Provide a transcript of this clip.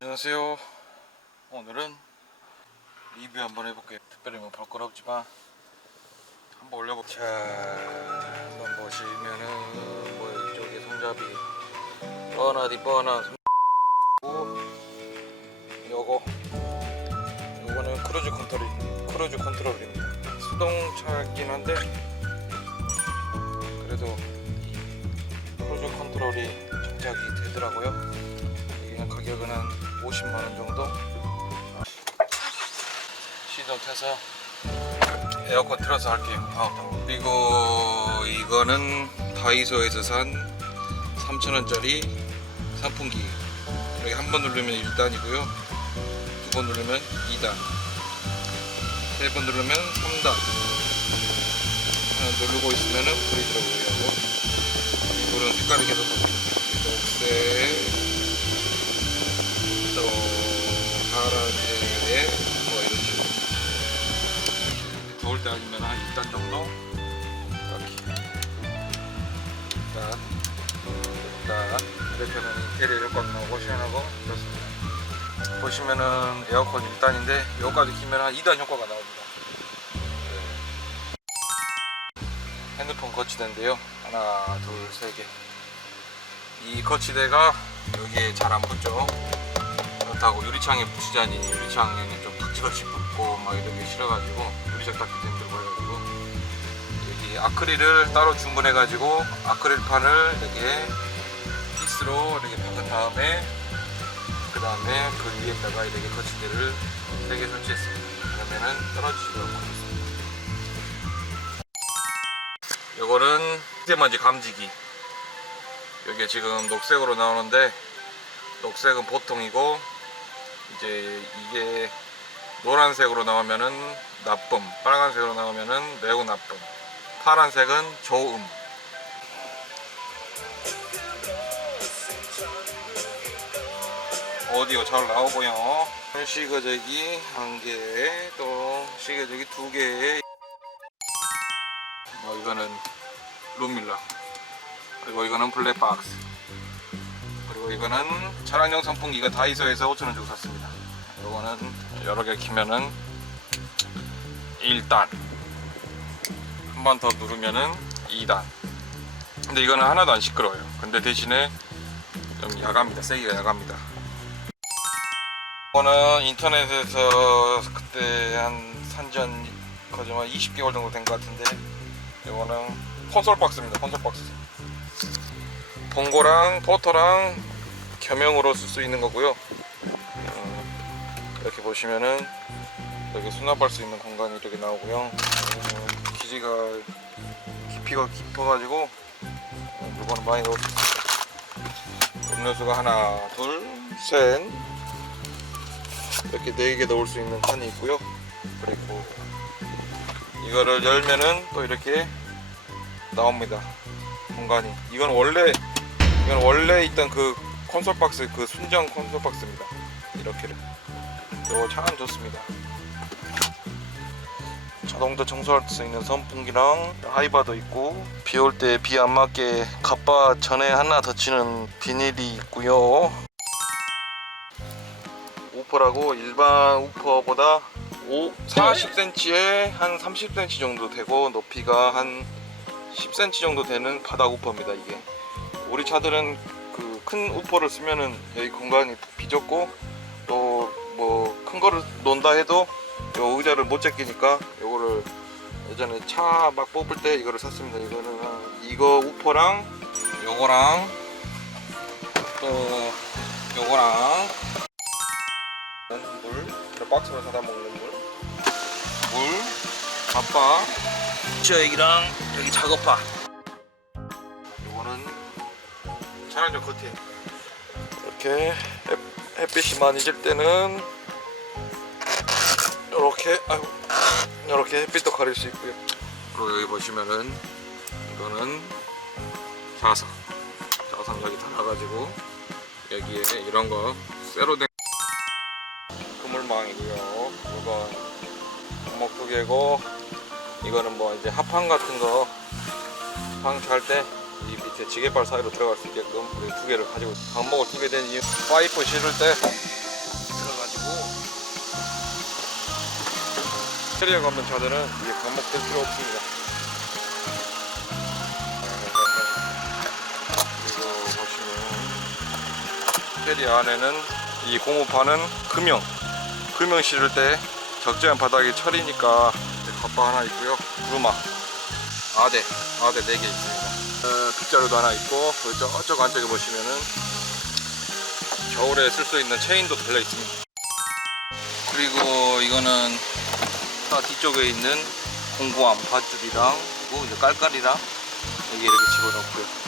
안녕하세요. 오늘은 리뷰 한번 해볼게요. 특별히 뭐볼건 없지만 한번 올려볼게요. 자, 한번 보시면은 뭐 이쪽에 손잡이 뻔하디 뻔한 손. 고 요거 요거는 크루즈 컨트롤 크루즈 컨트롤입니다. 수동차긴 한데 그래도 크루즈 컨트롤이 장착이 되더라고요. 이게 가격은 한 50만 원 정도. 시동 켜서 에어컨 틀어서 할게요. 아, 그리고 이거는 다이소에서 산 3,000원짜리 선풍기. 여기 한 번 누르면 1단이고요. 두 번 누르면 2단. 세 번 누르면 3단. 누르고 있으면 불이 들어오고 이 불은 색깔이 계속 바뀝니다. 녹색, 때 아니면 한 2단 정도? 이렇게 일단 이렇게 하면 인테리어를 꽉 나오고 시원하고? 그렇습니다. 보시면은 에어컨 1단인데 여기까지 키면 한 2단 효과가 나옵니다. 네. 핸드폰 거치대인데요. 하나 둘세개이 거치대가 여기에 잘 안 붙죠? 그렇다고 유리창에 붙이자니 유리창에는 좀 덕지덕지 붙고 막 이런 게 싫어가지고 유리창 닦기 힘들고 해가지고 여기 아크릴을 따로 주문해가지고 아크릴판을 이렇게 피스로 이렇게 박은 다음에 그 다음에 그 위에다가 이렇게 거치대를 세개 설치했습니다. 그러면은 떨어지지도 않고 있습니다. 요거는 미세먼지 감지기. 이게 지금 녹색으로 나오는데 녹색은 보통이고 이제 이게 노란색으로 나오면은 나쁨, 빨간색으로 나오면은 매우 나쁨, 파란색은 좋음. 오디오 잘 나오고요. 시거제기 한 개, 또 시거제기 두 개. 뭐 이거는 룸밀러. 그리고 이거는 블랙박스. 그리고 이거는 차량용 선풍기가 다이소에서 5천원 주고 샀습니다. 이거는 여러 개 키면은 1단. 한 번 더 누르면은 2단. 근데 이거는 하나도 안 시끄러워요. 근데 대신에 좀 야갑니다. 세기가 야갑니다. 이거는 인터넷에서 그때 한 산지 거짓말 20개월 정도 된 것 같은데 이거는 콘솔 박스입니다. 콘솔 박스. 봉고랑 포터랑 겸용으로 쓸 수 있는 거고요. 어, 이렇게 보시면은 여기 수납할 수 있는 공간이 이렇게 나오고요. 어, 기지가 깊이가 깊어가지고 어, 물건을 많이 있습니다. 음료수가 하나, 둘, 셋 이렇게 네 개 넣을 수 있는 칸이 있고요. 그리고 이거를 열면은 또 이렇게 나옵니다. 공간이. 이건 원래 이건 원래 있던 그 콘솔 박스 그 순정 콘솔 박스입니다. 이렇게를. 이거 참 좋습니다. 자동차 청소할 수 있는 선풍기랑 하이바도 있고 비 올 때 비 안 맞게 갑바 전에 하나 덧치는 비닐이 있고요. 우퍼라고 일반 우퍼보다 5, 40cm에 한 30cm 정도 되고 높이가 한 10cm 정도 되는 바닥 우퍼입니다 이게 우리 차들은 그 큰 우퍼를 쓰면은 여기 공간이 비좁고 또 뭐 큰 거를 놓는다 해도 요 의자를 못 제끼니까 요거를 예전에 차 막 뽑을 때 이거를 샀습니다 이거는 이거 우퍼랑 요거랑 또 요거랑 물, 박스로 사다 먹는 물, 물, 아빠, 저기랑 여기 작업파. 요거는 차량용 커튼. 이렇게 햇, 햇빛이 많이 질 때는 이렇게, 아이고, 이렇게 햇빛도 가릴 수 있고요. 그리고 여기 보시면은 이거는 자석 자석 여기 달아가지고 여기에 이런 거 쇠로 된 그물망이고요 이건 목두 개고 이거는 뭐 이제 합판 같은 거 방치할 때 이 밑에 지게발 사이로 들어갈 수 있게끔 우리 두 개를 가지고 방목을 두개 된 이유. 파이프 실을 때 들어가지고 캐리어 감는 차들은 이게 방목 될 필요 없습니다. 그리고 보시면 캐리어 안에는 이 고무판은 금형. 금형 실을 때 적재한 바닥이 철이니까 겉바 하나 있고요. 구르마 아대. 아대 4개 있습니다 어, 빗자루도 하나 있고 저쪽 안쪽에 보시면은 겨울에 쓸 수 있는 체인도 달려 있습니다. 그리고 이거는 차 뒤쪽에 있는 공구함 밧줄이랑 그리고 깔깔이랑 여기 이렇게 집어넣고요